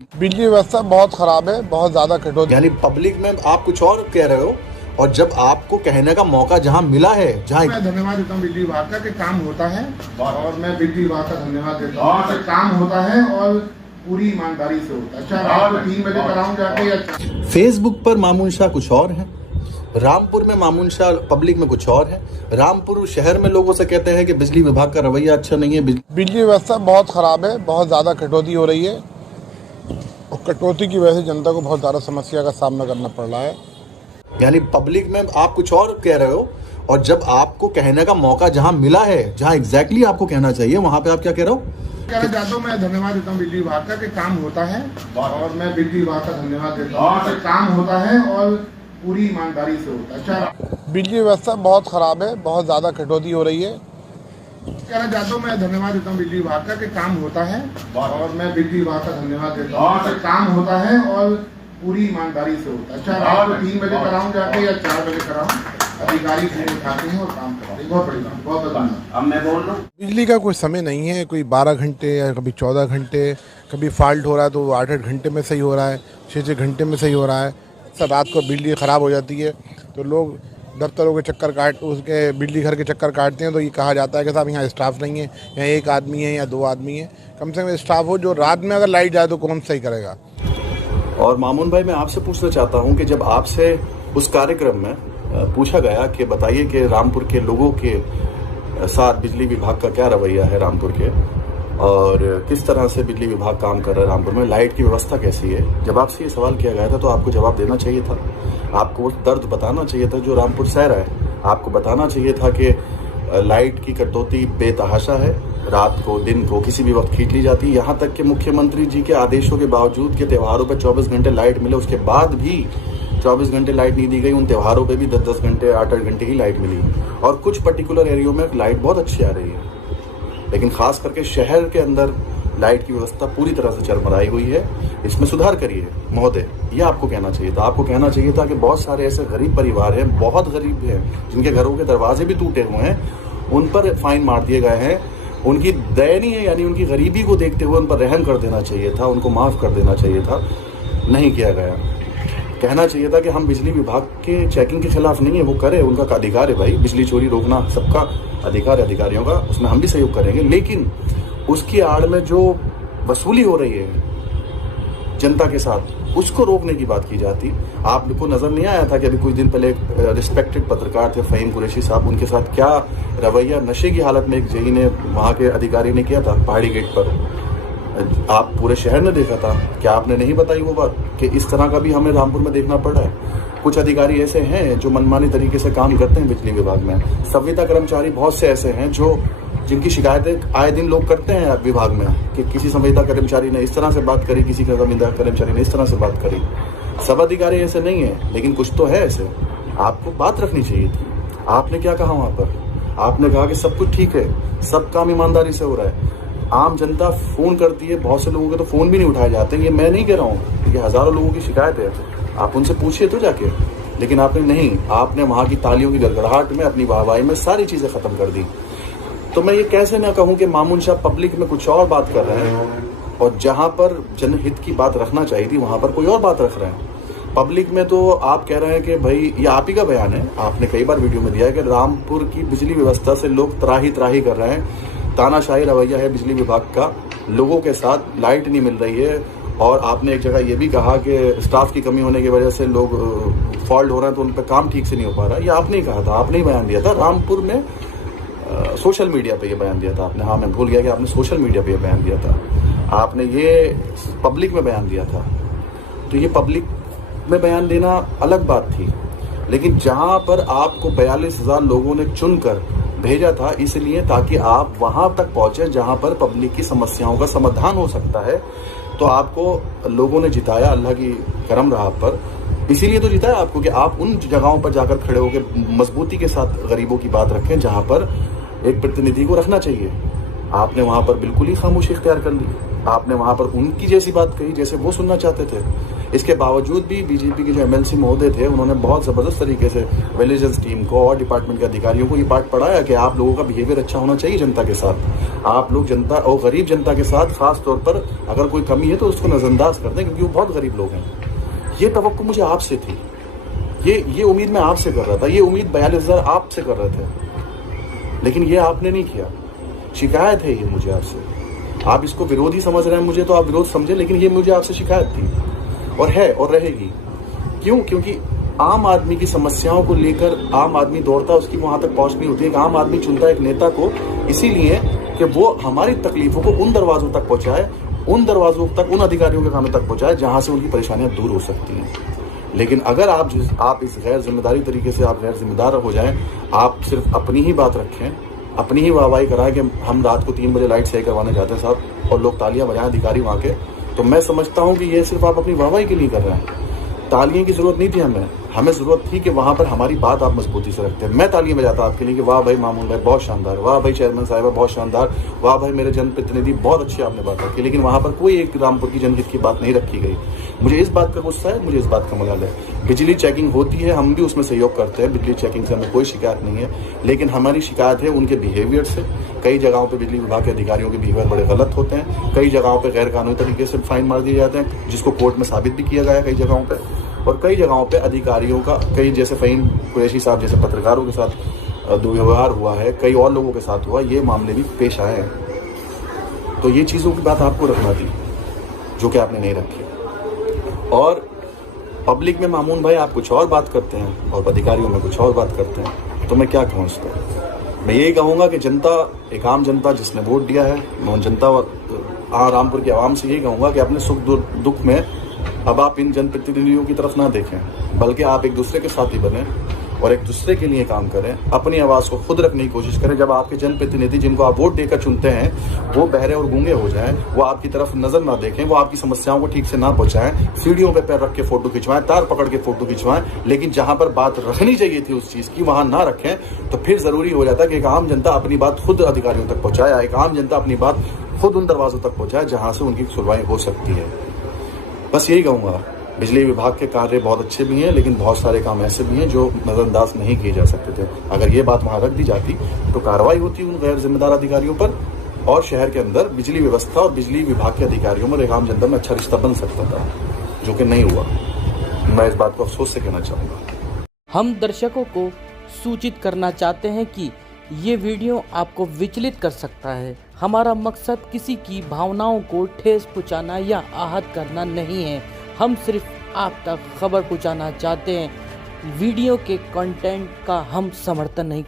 बिजली व्यवस्था बहुत खराब है, बहुत ज्यादा कटौती। यानी पब्लिक में आप कुछ और कह रहे हो और जब आपको कहने का मौका जहां मिला है, जहां मैं धन्यवाद देता हूँ बिजली विभाग का कि काम होता है, और मैं बिजली विभाग का धन्यवाद देता हूँ कि काम होता है और पूरी ईमानदारी से होता है। चाहे रात को 3 बजे कराऊं जाके या फेसबुक पर मामून शाह कुछ और है, रामपुर में मामून शाह पब्लिक में कुछ और है। रामपुर शहर में लोगों से कहते हैं कि बिजली विभाग का रवैया अच्छा नहीं है, बिजली व्यवस्था बहुत खराब है, बहुत ज्यादा कटौती हो रही है और कटौती की वजह से जनता को बहुत ज्यादा समस्या का सामना करना पड़ रहा है। यानी पब्लिक में आप कुछ और कह रहे हो और जब आपको कहने का मौका जहां मिला है, जहां एग्जैक्टली आपको कहना चाहिए, वहां पे आप क्या कह रहे हो? कहना चाहता हूँ, मैं धन्यवाद देता हूँ बिजली विभाग का कि काम होता है, और मैं बिजली विभाग का धन्यवाद देता हूँ कि काम होता है और पूरी ईमानदारी से होता है। चाहे बिजली व्यवस्था बहुत खराब है, बहुत ज्यादा कटौती हो रही है। कहना चाहता हूँ, मैं धन्यवाद देता हूँ बिजली विभाग का कि काम होता है, और मैं बिजली विभाग का धन्यवाद देता हूँ कि काम होता है और पूरी ईमानदारी से होता है। चाहे रात को 3 बजे कराऊं जाके या 4 बजे कराऊं, अधिकारी फोन उठाते हैं और काम कराते हैं। बहुत बड़ी बात, बहुत धन्यवाद। अब मैं बोल रहा हूँ, बिजली का कोई समय नहीं है, कोई 12 घंटे या कभी 14 घंटे, कभी फॉल्ट हो रहा है तो 8-8 घंटे में सही हो रहा है, 6-6 घंटे में सही हो रहा है। सर रात को बिजली ख़राब हो जाती है तो लोग दफ्तरों के चक्कर उसके बिजली घर के चक्कर काटते हैं, तो ये कहा जाता है कि साहब यहाँ स्टाफ नहीं है, यहाँ एक आदमी है या 2 आदमी है। कम से कम स्टाफ हो, जो रात में अगर लाइट जाए तो कौन सही करेगा। और मामून भाई, मैं आपसे पूछना चाहता हूं कि जब आपसे उस कार्यक्रम में पूछा गया कि बताइए कि रामपुर के लोगों के साथ बिजली विभाग का क्या रवैया है रामपुर के, और किस तरह से बिजली विभाग काम कर रहा है रामपुर में, लाइट की व्यवस्था कैसी है, जब आपसे ये सवाल किया गया था तो आपको जवाब देना चाहिए था। आपको वो दर्द बताना चाहिए था जो रामपुर सह रहा है। आपको बताना चाहिए था कि लाइट की कटौती बेतहाशा है, रात को दिन को किसी भी वक्त खींच ली जाती है। यहाँ तक कि मुख्यमंत्री जी के आदेशों के बावजूद के त्योहारों पर 24 घंटे लाइट मिले, उसके बाद भी 24 घंटे लाइट नहीं दी गई। उन त्योहारों पे भी 10-10 घंटे 8-8 घंटे ही लाइट मिली, और कुछ पर्टिकुलर एरियो में लाइट बहुत अच्छी आ रही है, लेकिन खास करके शहर के अंदर लाइट की व्यवस्था पूरी तरह से चरमराई हुई है। इसमें सुधार करिए महोदय, ये आपको कहना चाहिए था। आपको कहना चाहिए था कि बहुत सारे ऐसे गरीब परिवार हैं, बहुत गरीब हैं, जिनके घरों के दरवाजे भी टूटे हुए हैं, उन पर फाइन मार दिए गए हैं। उनकी दयनीय यानी उनकी गरीबी को देखते हुए उन पर रहम कर देना चाहिए था, उनको माफ़ कर देना चाहिए था, नहीं किया गया। कहना चाहिए था कि हम बिजली विभाग के चेकिंग के खिलाफ नहीं है, वो करे, उनका अधिकार है भाई, बिजली चोरी रोकना सबका अधिकार है अधिकारियों का, उसमें हम भी सहयोग करेंगे। लेकिन उसकी आड़ में जो वसूली हो रही है जनता के साथ, उसको रोकने की बात की जाती। आपको नजर नहीं आया था कि अभी कुछ दिन पहले रिस्पेक्टेड पत्रकार थे फ़हीम कुरैशी साहब, उनके साथ क्या रवैया नशे की हालत में एक जेई ने, वहाँ के अधिकारी ने किया था पहाड़ी गेट पर। आप पूरे शहर ने देखा था, क्या आपने नहीं बताई वो बात कि इस तरह का भी हमें रामपुर में देखना पड़ रहा है। कुछ अधिकारी ऐसे हैं जो मनमानी तरीके से काम करते हैं बिजली विभाग में। संविदा कर्मचारी बहुत से ऐसे हैं जो जिनकी शिकायतें आए दिन लोग करते हैं विभाग में कि किसी संविदा कर्मचारी ने इस तरह से बात करी, किसी का संविदा कर्मचारी ने इस तरह से बात करी। सब अधिकारी ऐसे नहीं है, लेकिन कुछ तो है ऐसे। आपको बात रखनी चाहिए थी। आपने क्या कहा वहां पर? आपने कहा कि सब कुछ ठीक है, सब काम ईमानदारी से हो रहा है। आम जनता फोन करती है, बहुत से लोगों के तो फोन भी नहीं उठाए जाते। ये मैं नहीं कह रहा हूँ, ये हजारों लोगों की शिकायत है, आप उनसे पूछिए तो जाके। लेकिन आपने नहीं, आपने वहां की तालियों की गड़गड़ाहट में, अपनी वाहवाही में सारी चीजें खत्म कर दी। तो मैं ये कैसे ना कहूं कि मामून शाह पब्लिक में कुछ और बात कर रहे हैं और जहां पर जनहित की बात रखना चाहिए थी वहां पर कोई और बात रख रहे हैं। पब्लिक में तो आप कह रहे हैं कि भाई, ये आप ही का बयान है, आपने कई बार वीडियो में दिया है कि रामपुर की बिजली व्यवस्था से लोग त्राही त्राही कर रहे हैं, तानाशाही रवैया है बिजली विभाग का, लोगों के साथ लाइट नहीं मिल रही है। और आपने एक जगह ये भी कहा कि स्टाफ की कमी होने की वजह से लोग फॉल्ट हो रहे हैं, तो उन पर काम ठीक से नहीं हो पा रहा है। ये आपने ही कहा था, आपने ही बयान दिया था रामपुर में, सोशल मीडिया पे ये बयान दिया था आपने। हाँ, मैं भूल गया कि आपने सोशल मीडिया पे ये बयान दिया था, आपने ये पब्लिक में बयान दिया था। तो ये पब्लिक में बयान देना अलग बात थी, लेकिन जहां पर आपको 42,000 लोगों ने चुनकर भेजा था, इसलिए ताकि आप वहां तक पहुंचे जहां पर पब्लिक की समस्याओं का समाधान हो सकता है, तो आपको लोगों ने जिताया। अल्लाह की करम रहा आप पर, इसीलिए तो जिताया आपको कि आप उन जगहों पर जाकर खड़े होकर मजबूती के साथ गरीबों की बात रखें जहां पर एक प्रतिनिधि को रखना चाहिए। आपने वहां पर बिल्कुल ही खामोशी इख्तियार कर ली। आपने वहां पर उनकी जैसी बात कही जैसे वो सुनना चाहते थे। इसके बावजूद भी बीजेपी के जो एमएलसी महोदय थे उन्होंने बहुत ज़बरदस्त तरीके से विजिलेंस टीम को और डिपार्टमेंट के अधिकारियों को ये पाठ पढ़ाया कि आप लोगों का बिहेवियर अच्छा होना चाहिए जनता के साथ। आप लोग जनता और गरीब जनता के साथ खास तौर पर अगर कोई कमी है तो उसको नज़रअंदाज कर दें, क्योंकि वो बहुत गरीब लोग हैं। ये तवक्को मुझे आपसे थी, ये उम्मीद मैं आपसे कर रहा था, ये उम्मीद 42,000 आपसे कर रहे थे, लेकिन ये आपने नहीं किया। शिकायत है ये मुझे आपसे। आप इसको विरोधी समझ रहे हैं मुझे, तो आप विरोध समझे, लेकिन ये मुझे आपसे शिकायत थी और है और रहेगी। क्यों? क्योंकि आम आदमी की समस्याओं को लेकर आम आदमी दौड़ता है, उसकी वहां तक पहुंच नहीं होती है। आम आदमी चुनता है एक नेता को इसीलिए कि वो हमारी तकलीफों को उन दरवाजों तक पहुंचाए, उन दरवाजों तक, उन अधिकारियों के कानों तक पहुंचाए जहां से उनकी परेशानियां दूर हो सकती हैं। लेकिन अगर आप इस गैर जिम्मेदारी तरीके से आप गैर जिम्मेदार हो जाएं, आप सिर्फ अपनी ही बात रखें, अपनी ही वाहवाही कराएं कि हम रात को 3 बजे लाइट सही करवाने जाते हैं साहब, और लोग तालियां बजाएं अधिकारी वहां के, तो मैं समझता हूं कि ये सिर्फ आप अपनी वाहवाही के लिए कर रहे हैं। तालियों की जरूरत नहीं थी हमें जरूरत थी कि वहां पर हमारी बात आप मजबूती से रखते हैं। मैं तालियां बजाता आपके लिए कि वाह भाई मामून भाई बहुत शानदार, वाह भाई चेयरमैन साहिबा बहुत शानदार, वाह भाई मेरे जनप्रतिनिधि बहुत अच्छी आपने बात रखी, लेकिन वहां पर कोई एक रामपुर की जनहित की बात नहीं रखी गई। मुझे इस बात का गुस्सा है, मुझे इस बात का मलाल है। बिजली चेकिंग होती है, हम भी उसमें सहयोग करते हैं, बिजली चेकिंग से हमें कोई शिकायत नहीं है, लेकिन हमारी शिकायत है उनके बिहेवियर से। कई जगहों पे बिजली विभाग के अधिकारियों के बिहेवियर बड़े गलत होते हैं, कई जगहों पे गैर कानूनी तरीके से फाइन मार दिए जाते हैं, जिसको कोर्ट में साबित भी किया गया कई जगहों पे, और कई जगहों पे अधिकारियों का, कई जैसे फ़हीम कुरैशी साहब जैसे पत्रकारों के साथ दुर्व्यवहार हुआ है, कई और लोगों के साथ हुआ, ये मामले भी पेश आए हैं। तो ये चीज़ों की बात आपको रखना थी जो कि आपने नहीं रखी। और पब्लिक में मामून भाई आप कुछ और बात करते हैं और अधिकारियों में कुछ और बात करते हैं, तो मैं क्या कहूँ इस पर? मैं यही कहूँगा कि जनता, एक आम जनता जिसने वोट दिया है, मैं उन जनता और रामपुर की आवाम से यही कहूँगा कि अपने सुख दुख में अब आप इन जनप्रतिनिधियों की तरफ ना देखें, बल्कि आप एक दूसरे के साथी बने और एक दूसरे के लिए काम करें। अपनी आवाज़ को खुद रखने की कोशिश करें। जब आपके जनप्रतिनिधि जिनको आप वोट देकर चुनते हैं वो बहरे और गूंगे हो जाएं, वो आपकी तरफ नजर ना देखें, वो आपकी समस्याओं को ठीक से ना पहुंचाएं, सीढ़ियों पे पैर रख के फोटो खिंचवाएं, तार पकड़ के फोटो खिंचवाएं, लेकिन जहां पर बात रखनी चाहिए थी उस चीज़ की वहां ना रखें, तो फिर जरूरी हो जाता है कि एक आम जनता अपनी बात खुद अधिकारियों तक पहुंचाए, एक आम जनता अपनी बात खुद उन दरवाजों तक पहुंचाए जहां से उनकी सुनवाई हो सकती है। बस यही कहूँगा। बिजली विभाग के कार्य बहुत अच्छे भी हैं, लेकिन बहुत सारे काम ऐसे भी हैं जो नज़रअंदाज नहीं किए जा सकते थे। अगर ये बात वहाँ रख दी जाती तो कार्रवाई होती उन गैर जिम्मेदार अधिकारियों पर, और शहर के अंदर बिजली व्यवस्था और बिजली विभाग के अधिकारियों में एक आम जनता में अच्छा रिश्ता बन सकता था, जो कि नहीं हुआ। मैं इस बात को अफसोस से कहना चाहूँगा। हम दर्शकों को सूचित करना चाहते हैं कि ये वीडियो आपको विचलित कर सकता है। हमारा मकसद किसी की भावनाओं को ठेस पहुँचाना या आहत करना नहीं है। हम सिर्फ आप तक खबर पहुंचाना चाहते हैं। वीडियो के कंटेंट का हम समर्थन नहीं